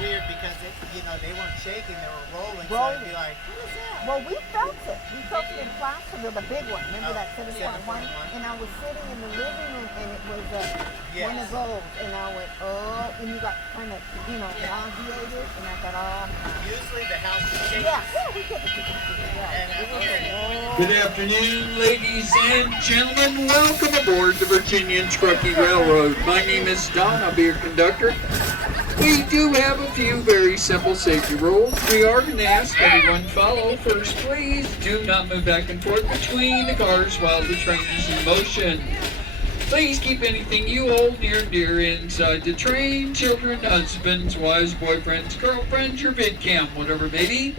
weird because they weren't shaking, they were rolling. So Rolling. I'd be like, what is that? Well, we felt it. We felt it in Placerville, the big one. Remember that 7.1? 7.1. And I was sitting in the living room, and it was Yes. one of those. And I went, oh, and you got kind of, nauseated. And I thought, oh, my. Usually the house is shaking. Yeah, we get the yeah. And It was okay. Good afternoon, ladies and gentlemen. Welcome aboard the Virginia and Truckee Railroad. My name is Don. I'll be your conductor. We do have a few very simple safety rules. We are going to ask everyone follow. First, please do not move back and forth between the cars while the train is in motion. Please keep anything you hold near and dear inside the train. Children, husbands, wives, boyfriends, girlfriends, your vid cam, whatever it may be.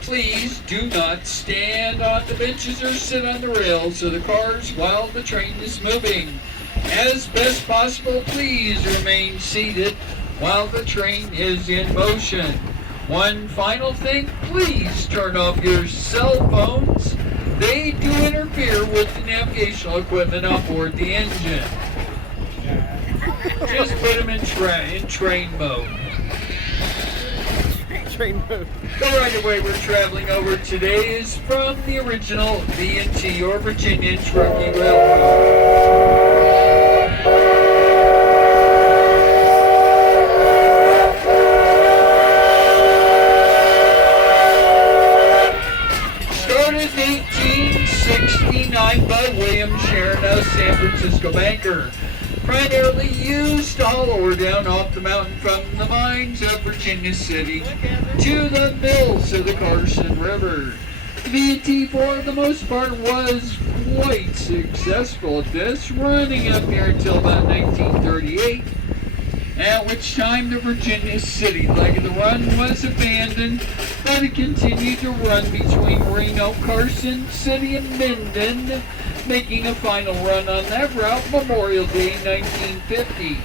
Please do not stand on the benches or sit on the rails of the cars while the train is moving. As best possible, please remain seated while the train is in motion. One final thing, please turn off your cell phones. They do interfere with the navigational equipment on board the engine. Just put them in train mode. Train mode. The right-of-way we're traveling over today is from the original V&T or Virginia and Truckee Railroad. Started in 1869 by William Sharon, a San Francisco banker. Primarily used all over down off the mountain from the mines of Virginia City to the mills of the Carson River. The V&T for the most part was quite successful at this, running up here until about 1938, at which time the Virginia City leg of the run was abandoned, but it continued to run between Reno, Carson City, and Minden, making a final run on that route Memorial Day 1950.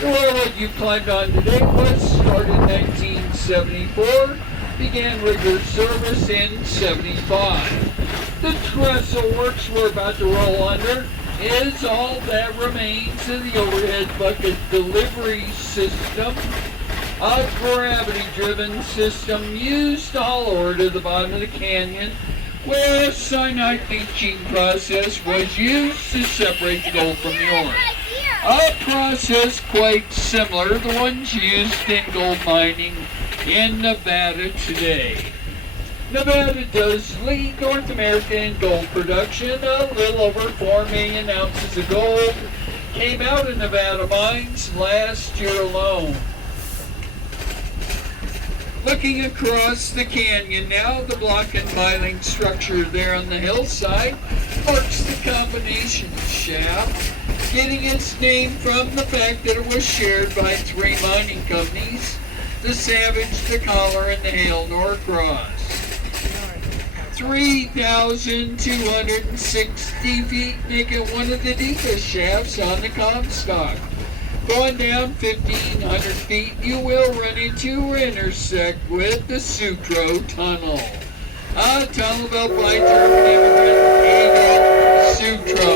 The railroad you climbed on today was started in 1974, began regular service in 75. The trestle works we're about to roll under is all that remains of the overhead bucket delivery system, a gravity-driven system used all over to the bottom of the canyon, where a cyanide leaching process was used to separate the gold from the ore. A process quite similar to the ones used in gold mining in Nevada today. Nevada does lead North America in gold production. A little over 4 million ounces of gold came out of Nevada mines last year alone. Looking across the canyon now, the block and piling structure there on the hillside marks the combination shaft, getting its name from the fact that it was shared by 3 mining companies, the Savage, the Collar, and the Hale Norcross. 3,260 feet make it one of the deepest shafts on the Comstock. Going down 1,500 feet, you will run into or intersect with the Sutro Tunnel. A tunnel built by German immigrant Adolf Sutro.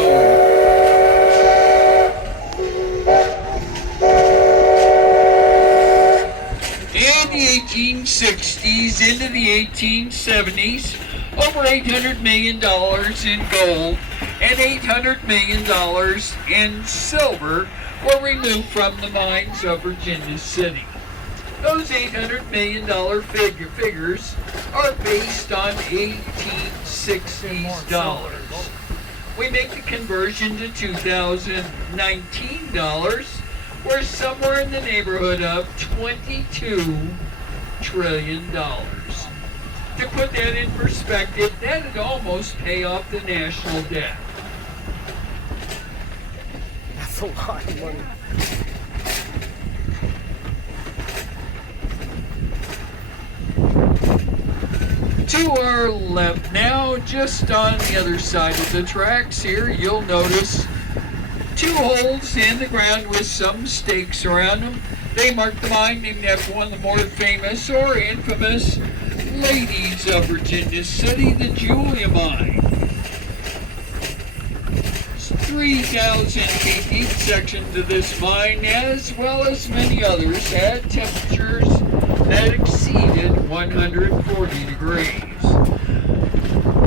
In the 1860s into the 1870s, over $800 million in gold and $800 million in silver were removed from the mines of Virginia City. Those $800 million figures are based on 1860s dollars. We make the conversion to 2019 dollars. We're somewhere in the neighborhood of $22 trillion. To put that in perspective, that would almost pay off the national debt. That's a lot of money. To our left now, just on the other side of the tracks here, you'll notice 2 holes in the ground with some stakes around them. They mark the mine named after one of the more famous or infamous ladies of Virginia City, the Julia Mine. 3,000 feet deep sections of this mine, as well as many others, had temperatures that exceeded 140 degrees.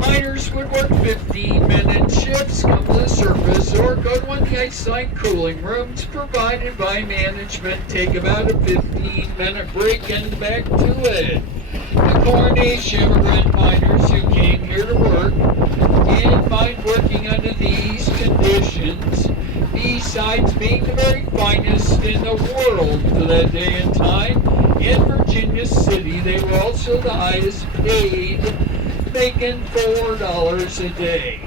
Miners would work 15-minute shifts, come to the surface, or go to one of the ice-like cooling rooms provided by management, take about a 15-minute break, and back to it. The Cornish immigrant miners who came here to work didn't mind working under these conditions. Besides being the very finest in the world for that day and time, in Virginia City they were also the highest paid, making $4 a day.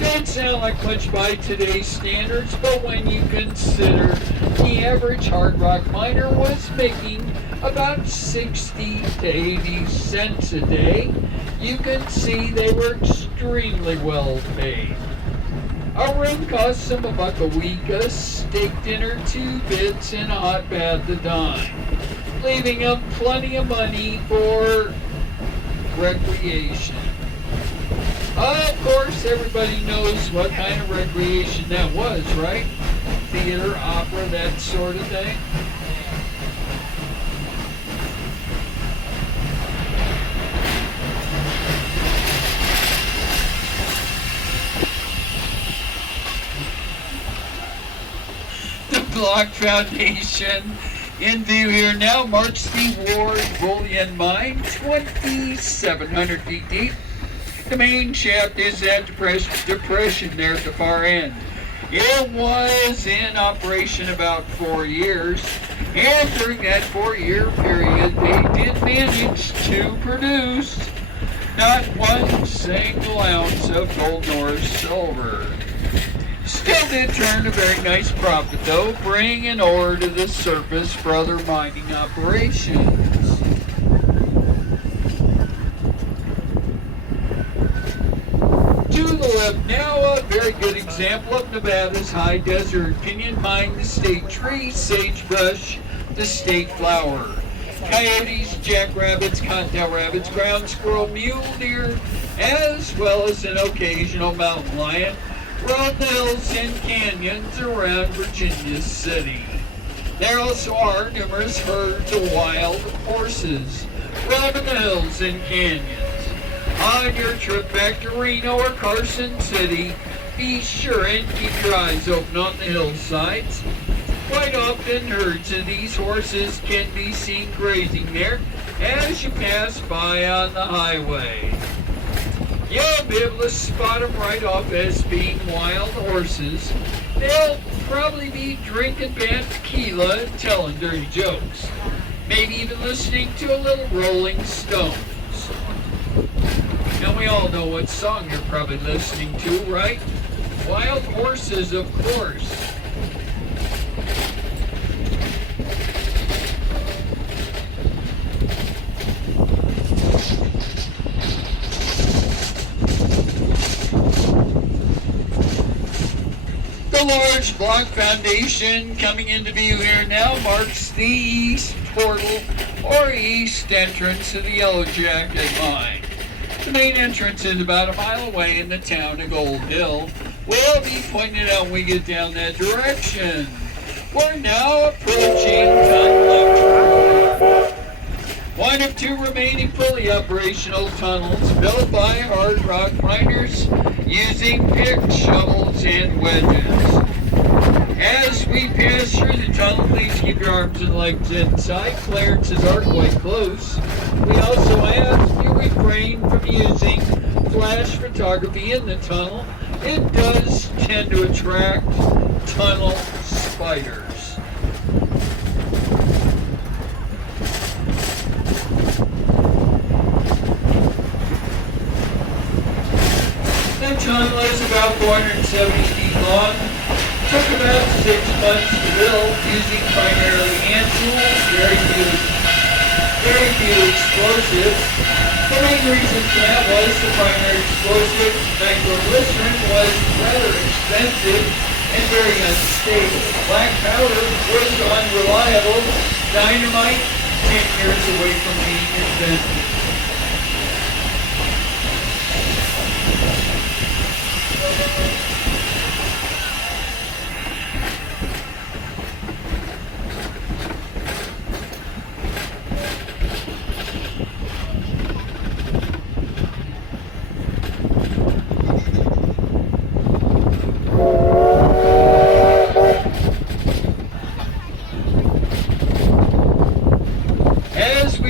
Don't sound like much by today's standards, but when you consider the average hard rock miner was making about 60 to 80 cents a day, you can see they were extremely well paid. A room cost them $1 a week, a steak dinner, 2 bits, and a hot bath a dime, leaving them plenty of money for recreation. Of course, everybody knows what kind of recreation that was, right? Theater, opera, that sort of thing. The Block Foundation in view here now marks the Ward Bullion Mine, 2,700 feet deep. The main shaft is that depression there at the far end. It was in operation about 4 years, and during that 4-year period, they did manage to produce not one single ounce of gold nor silver. Still did turn a very nice profit though, bringing ore to the surface for other mining operations. To the left now, a very good example of Nevada's high desert pinyon pine, the state tree, sagebrush, the state flower. Coyotes, jackrabbits, cottontail rabbits, ground squirrel, mule deer, as well as an occasional mountain lion, roam the hills and canyons around Virginia City. There also are numerous herds of wild horses roaming the hills and canyons. On your trip back to Reno or Carson City, be sure and keep your eyes open on the hillsides. Quite often, herds of these horses can be seen grazing there as you pass by on the highway. You'll be able to spot them right off as being wild horses. They'll probably be drinking bad tequila and telling dirty jokes. Maybe even listening to a little Rolling Stones. And we all know what song you're probably listening to, right? Wild Horses, of course. The large block foundation coming into view here now marks the east portal or east entrance of the Yellow Jacket mine. The main entrance is about a mile away in the town of Gold Hill. We'll be pointing it out when we get down that direction. We're now approaching tunnel one of 2 remaining fully operational tunnels built by hard rock miners using picks, shovels, and wedges. As we pass through the tunnel, please keep your arms and legs inside. Clearances are quite close. We also ask you refrain from using flash photography in the tunnel. It does tend to attract tunnel spiders. The tunnel is about 470 feet long. Took about 6 months to build using primarily hand tools, very few explosives. The main reason for that was the primary explosive, nitroglycerin, was rather expensive and very unstable. Black powder was unreliable. Dynamite, 10 years away from being invented.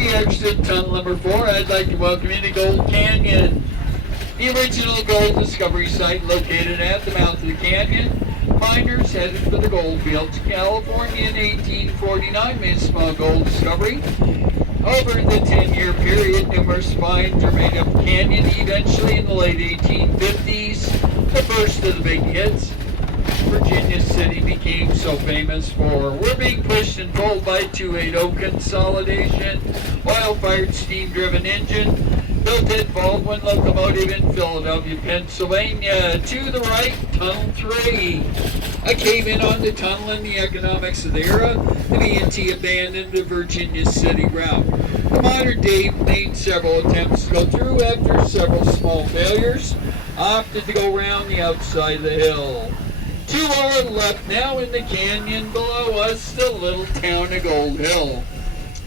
we exit tunnel number 4, I'd like to welcome you to Gold Canyon. The original gold discovery site located at the mouth of the canyon. Miners headed for the gold fields of California in 1849 made a small gold discovery. Over the 10-year period, numerous finds are made up the canyon. Eventually, in the late 1850s, the first of the big hits, Virginia City became so famous for we're being pushed and pulled by 280 consolidation, oil-fired steam-driven engine, built at Baldwin locomotive in Philadelphia, Pennsylvania. To the right, Tunnel 3. A cave-in on the tunnel and the economics of the era, the B&T abandoned the Virginia City route. The modern day made several attempts to go through after several small failures, opted to go around the outside of the hill. To our left now in the canyon below us, the little town of Gold Hill.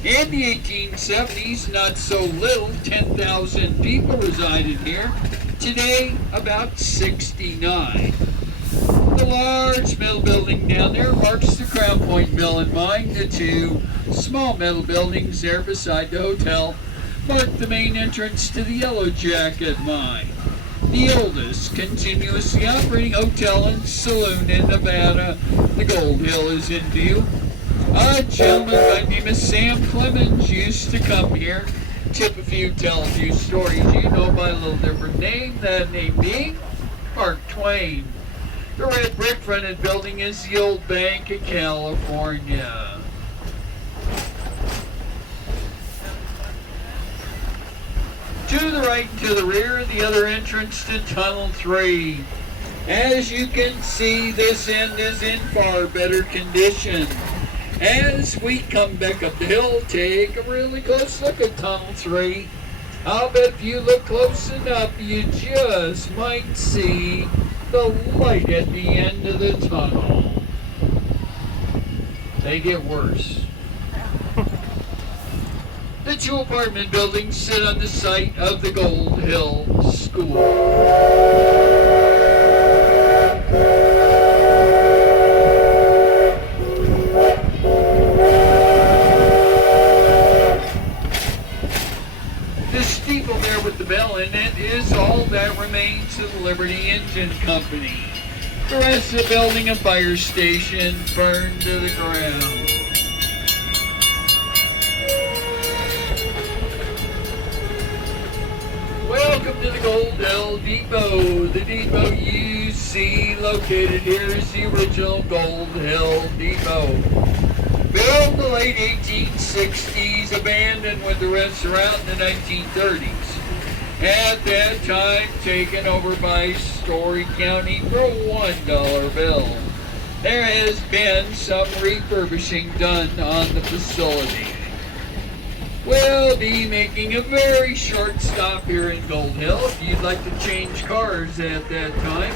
In the 1870s, not so little, 10,000 people resided here. Today, about 69. The large metal building down there marks the Crown Point Mill and Mine. The two small metal buildings there beside the hotel mark the main entrance to the Yellow Jacket Mine, the oldest continuously operating hotel and saloon in Nevada. The Gold Hill is in view. A gentleman by the name of Sam Clemens used to come here, tip a few, tell a few stories. You know by a little different name, that name being Mark Twain. The red brick fronted building is the old Bank of California. To the right and to the rear, the other entrance to Tunnel 3. As you can see, this end is in far better condition. As we come back up the hill, take a really close look at Tunnel 3. I'll bet if you look close enough, you just might see the light at the end of the tunnel. They get worse. The two apartment buildings sit on the site of the Gold Hill School. With the bell in it is all that remains of the Liberty Engine Company. The rest of the building and fire station burned to the ground. Welcome to the Gold Hill Depot. The depot you see located here is the original Gold Hill Depot. Built in the late 1860s, abandoned with the rest around in the 1930s. At that time, taken over by Story County for a $1 bill. There has been some refurbishing done on the facility. We'll be making a very short stop here in Gold Hill. If you'd like to change cars at that time,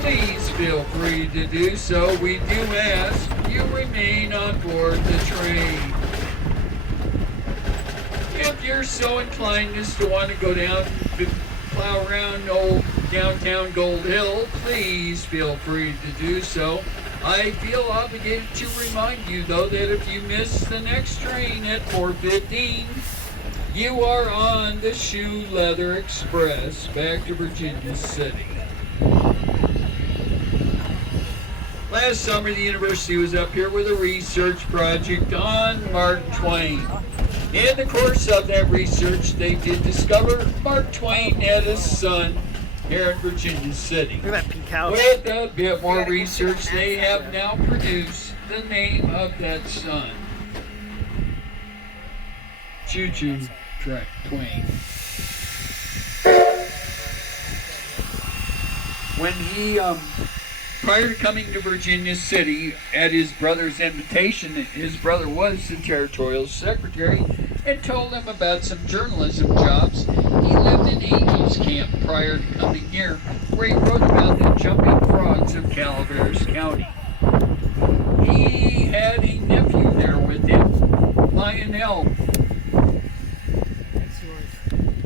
please feel free to do so. We do ask you remain on board the train. If you're so inclined as to want to go down and plow around old downtown Gold Hill, please feel free to do so. I feel obligated to remind you, though, that if you miss the next train at 4:15, you are on the Shoe Leather Express back to Virginia City. Last summer, the university was up here with a research project on Mark Twain. In the course of that research, they did discover Mark Twain had a son here in Virginia City. Look at that pink house. With a bit more research, they have now produced the name of that son. Choo-choo track Twain. When he prior to coming to Virginia City, at his brother's invitation, his brother was the territorial secretary and told him about some journalism jobs. He lived in Angels Camp prior to coming here, where he wrote about the jumping frogs of Calaveras County. He had a nephew there with him, Lionel